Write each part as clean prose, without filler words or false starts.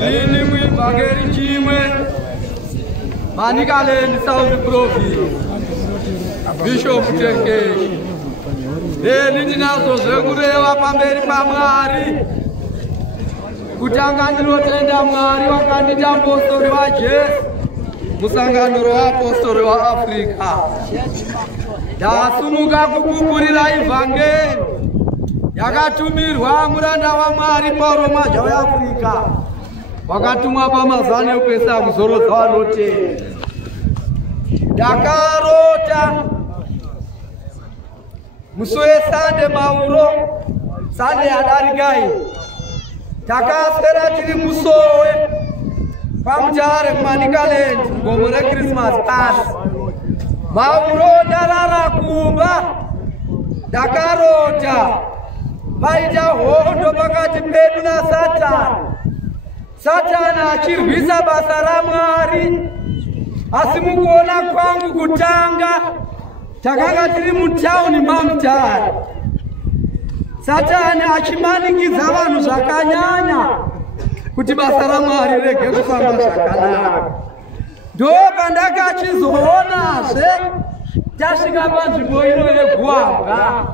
Nini mwivangeri chimwe Manicaland South Province Bishop Tenkeshi Nini nazo zvekureva pamberi paMwari kutanga ndinotenda Mwari wakandita apostori waJesu musangano rweapostori waAfrica. Ndasumuka kupupurira ivhangeri yakatumirwa muranda waMwari Pauro Maja weAfrica wakatumwa pamazano ekuisa muzoro dzavanotenda. Ndakarota musi weSande Mauro, Sande yadarika takaswera tiri musowe pamutare kuManicaland gomo reChristmas pasi. Mauro ndarara kumba ndakarota paita hondo pakati pedu naSatani. Satani achirwisa basa raMwari, asi mukuona kwangu kutanga takanga tiri mutauni maMutare. Satani achimanikidza vanhu zvakanyanya kuti basa raMwari rege kufamba zvakanaka. Ndopandakachizoonazve tasvika panzvimbo ino yeGwavha.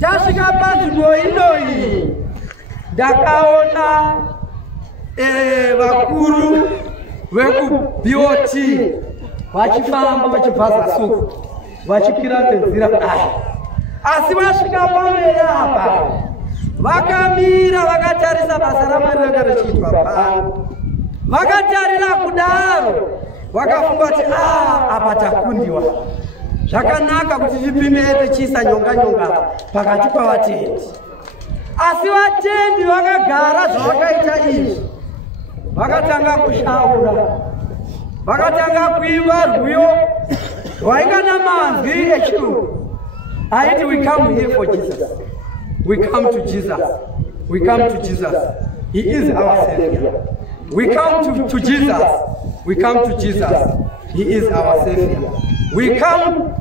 Tasvika panzvimbo inoyi ndakaona vakuru vekuBOT vachifamba vachibvaza suku vachikwira nenzira aya. Asi vasvika pamberi apa vakamira vakatarisa basa raMwari ranga richiitwa pano. Vakatarira kudaro vakafunga kuti apa takundiwa. Zvakanaka kuti tipime tichiisa nyonga pakati pavatendi. Asi vatendi vakagara zvavakaita izvi vakatanga kushaura, vakatanga kuimba rwiyo rwainga namanzwi echirungu aiti, we come here for Jesus, we come to Jesus, we come to Jesus, he is our Savior. We come to Jesus, we come to Jesus, he is our Savior. We come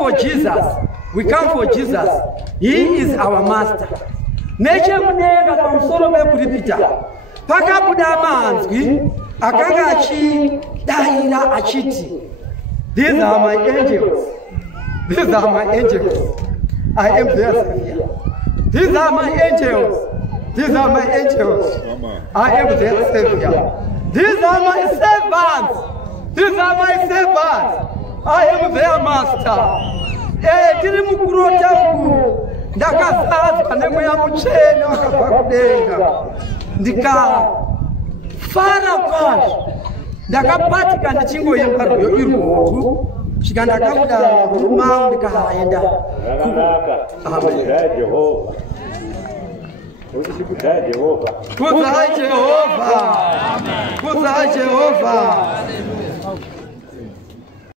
for Jesus, we come for Jesus, he is our Master. Nechemunenga pamusoro pepuripita pakabuda manzwi akanga achidaira achiti, these are my angels, these are my angels, I am their Savior. These are my angels, these are my angels, I am their Savior. These are my servants, these are my servants, I am their Master. Tiri mukurota uku ndakazadzwa nemweya mutsvene wakabva kudenga, ndikafara kwazvo. Ndakapatika ndichingoimba rwiyo irworwu svika ndakabuda murumao ndikaenda kudzai Jehovha. Kudzai Jehovha.